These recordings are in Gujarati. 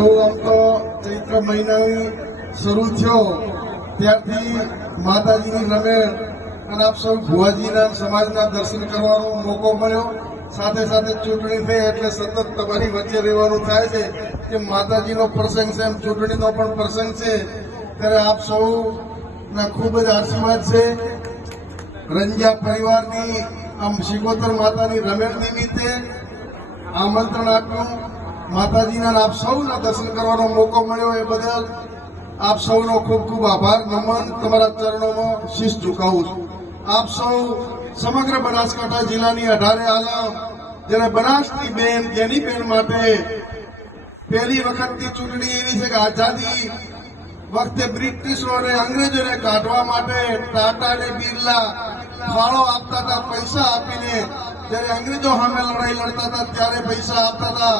સૌ આમ તો ચૈત્ર મહિનો શરૂ થયો, ત્યારથી માતાજીની રમેણ અને આપ સૌ ભુવાજીના સમાજના દર્શન કરવાનો મોકો મળ્યો. સાથે સાથે ચૂંટણી થઈ એટલે સતત તમારી વચ્ચે રહેવાનું થાય છે કે માતાજીનો પ્રસંગ છે, એમ ચૂંટણીનો પણ પ્રસંગ છે. ત્યારે આપ સૌના ખૂબ જ આશીર્વાદ છે. રંજા પરિવારની આમ શિકોતર માતાની રમેણ નિમિત્તે આમંત્રણ આપ્યું માતાજીના આપ સૌના દર્શન કરવાનો મોકો મળ્યો એ બદલ આપ સૌનો ખૂબ ખૂબ આભાર. નમન તમારા ચરણોમાં શીશ ઝુકાવું છું. આપ સૌ સમગ્ર બનાસકાંઠા જિલ્લાની અઢારે આલમ, જેને બનાસની બેન, જેની બેન માટે પહેલી વખતની ચૂંટણી એવી છે કે આઝાદી વખતે બ્રિટિશો અને અંગ્રેજોને કાઢવા માટે ટાટા અને બિરલા ફાળો આપતા હતા, પૈસા આપીને. જ્યારે અંગ્રેજો સામે લડાઈ લડતા હતા, ત્યારે પૈસા આપતા હતા.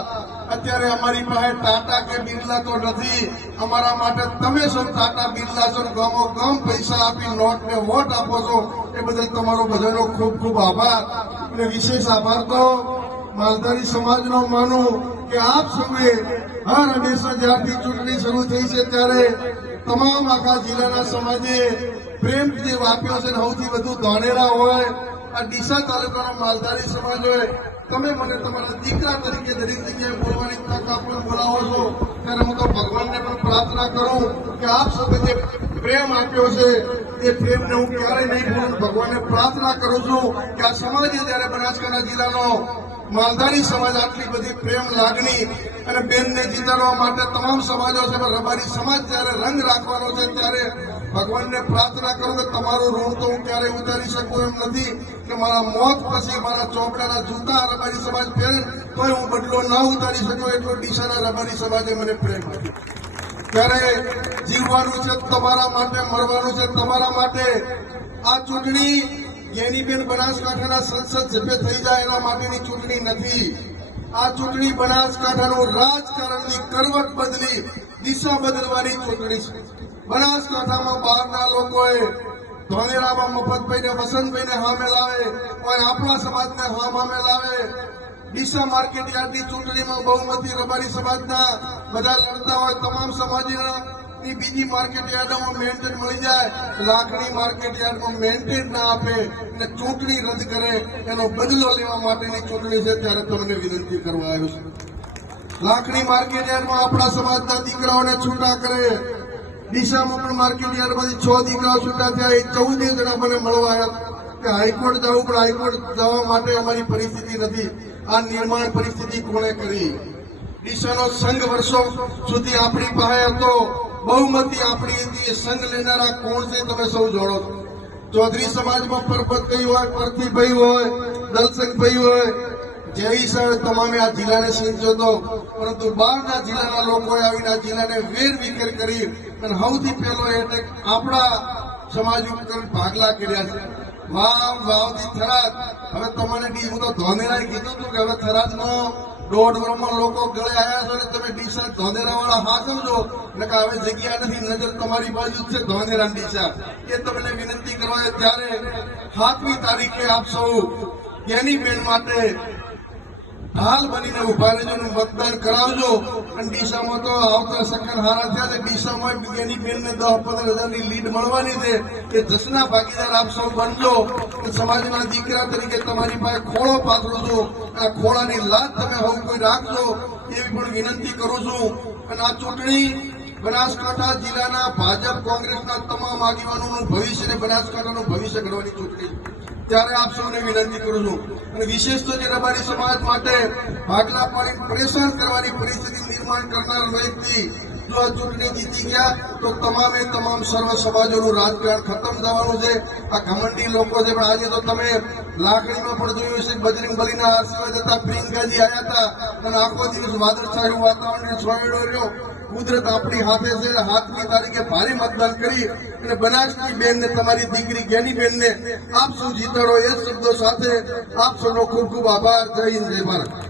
અત્યારે અમારી પાસે ટાટા કે બિરલા તો નથી. અમારા માટે તમે સૌ ટાટા, બિરલા છો ગમો ગમ પૈસા આપી નોટ ને વોટ આપો છો, એ બદલ તમારો બધાનો ખૂબ ખૂબ આભાર. અને વિશેષ આભાર તો માલધારી સમાજનો માનું કે આપ સૌએ હર હંમેશા જ્યારથી ચૂંટણી શરૂ થઈ છે ત્યારે તમામ આખા જિલ્લાના સમાજે પ્રેમ જે આપ્યો છે સૌથી વધુ ધોનેરા હોય આ ડીસા તાલુકાનો માલધારી સમાજ હોય, તમે મને તમારા દીકરા તરીકે દરેક જગ્યાએ બોલવાની તક આપણે બોલાવો છો, ત્યારે હું તો ભગવાનને પણ પ્રાર્થના કરું કે આપ સૌએ જે પ્રેમ આપ્યો છે, એ પ્રેમને હું ક્યારેય નહીં ભૂલું. ભગવાનને પ્રાર્થના કરું છું કે આ સમાજે જયારે બનાસકાંઠા જિલ્લાનો માલધારી સમાજ આટલી બધી પ્રેમ લાગણી અને બેનને જીતાડવા માટે તમામ સમાજો છે રબારી સમાજ જ્યારે રંગ રાખવાનો છે, ત્યારે ભગવાનને પ્રાર્થના કરું કે તમારું ઋણ તો હું ક્યારેય ઉતારી શકું એમ નથી કે મારા મોત પછી મારા ચોપડાના જૂતા રબારી સમાજ પહેરે તોય હું બદલો ના ઉતારી શકું એટલો ડીસાના રબારી સમાજે મને પ્રેમ આપ્યો. ત્યારે જીવવાનું છે તમારા માટે મરવાનું છે તમારા માટે. આ ચૂંટણી યેનીબેન બનાસકાંઠાના સંસદ સભ્ય થઈ જાય એના માટેની ચૂંટણી નથી. આ ચૂંટણી બનાસકાંઠાનું રાજકારણની કરવટ બદલી દિશા બદલવાની ચૂંટણી છે. બનાસકાંઠામાં બહારના લોકોએ ધોનેરામાં મફતભાઈને, વસંતભાઈને સામે લાવે અને આપણા સમાજને હામ લાવે. ડીસા માર્કેટ યાર્ડની ચૂંટણીમાં બહુમતી રબારી સમાજના બધા લડતા હોય, તમામ સમાજના ની બીજી માર્કેટ યાર્ડમાં મેન્ટેન મળી જાય લાખણી માર્કેટ યાર્ડમાં મેન્ટેન ના આપે અને ચૂંટણી રદ કરે, એનો બદલો લેવા માટેની ચૂંટણી છે, ત્યારે તમને વિનંતી કરવા આવ્યો છે. લાખણી માર્કેટ યાર્ડમાં આપણા સમાજના દીકરાઓને છૂટા કરે. ડીસામાં પણ માર્કેટ યાર્ડમાંથી છ દીકરાઓ છૂટા થયા, એ ચૌદ જણા મને મળવા આવ્યા કે હાઈકોર્ટ જવું, પણ હાઈકોર્ટ જવા માટે અમારી પરિસ્થિતિ નથી. આ નિર્માણ પરિસ્થિતિ કોણે કરી? દિશાનો સંઘ વર્ષો સુધી આપણી પાસે હતો. બહુમતી આપણી હતી એ સંઘ લેનારા કોણ છે તમે સૌ જોડો છો. ચૌધરી સમાજમાં પરબતભાઈ હોય પરથીભાઈ હોય દલસંગભાઈ હોય, જય સર તમામે આ જિલ્લાને સિંચો હતો પરંતુ બહારના જિલ્લાના લોકોએ આવીને આ જિલ્લાને વેર વિખેર કરી અને સૌથી પહેલો એટેક આપણા સમાજ ઉપર ભાગલા કર્યા છે. વાવ વાવથી થરાદ. હવે તમારે હું તો ધોનીરાએ કીધું હતું કે હવે થરાદનો દોઢ વર્ષમાં લોકો ગળે આવ્યા છો ને તમે ડીસા ધોનેરા વાળા હાચવજો એટલે કે હવે જગ્યા નથી, નજર તમારી બાજુ જ છે ધોનેરા ડીસા એ તમને વિનંતી કરવા છે, ત્યારે સાતમી તારીખે આપ સૌ એની બેન માટે હાલ બનીને ઊભા રહેજો મતદાન કરાવજો. અને ડીસામાં તો આવતા સેકન્ડ હારા થયા ડીસામાં એની બેનને દસ પંદર હજારની લીડ મળવાની છે. એ જસના ભાગીદાર આપ સૌ બનજો. સમાજના દીકરા તરીકે તમારી પાસે ખોળો પાથરો છો. આ ખોળાની લાત તમે હવે કોઈ રાખજો. એવી પણ વિનંતી કરું છું. અને આ ચૂંટણી બનાસકાંઠા જિલ્લાના ભાજપ કોંગ્રેસના તમામ આગેવાનોનું ભવિષ્ય અને બનાસકાંઠાનું ભવિષ્ય ઘડવાની ચૂંટણી ત્યારે આપ સૌને વિનંતી કરું છું. અને વિશેષ તો જે રબારી સમાજ માટે ભાગલા પાડી પરેશાન કરવાની પરિસ્થિતિ નિર્માણ કરનાર વ્યક્તિ જો આ ચૂંટણી જીતી ગયા, તો તમામે તમામ સર્વ સમાજોનું રાજકારણ ખતમ થવાનું છે. આ ઘમંડી લોકો છે, પણ આજે તો તમે લાકડીમાં પણ જોયું છે બજરંગ બલીના આશીર્વાદ હતા, પ્રિયંકાજી આવ્યા હતા. અને આખો દિવસ વાદળછાયું વાતાવરણ છોડ્યો રહ્યો. કુદરત આપણી હાથે છે અને હાથની તારીખે ભારે મતદાન કરી અને બનાસની બેનને, તમારી દીકરી જ્ઞાની બેનને આપ આપશો જીતાડો એ શબ્દો સાથે આપ સૌનો ખૂબ ખૂબ આભાર. જય હિન્દ, જય ભારત.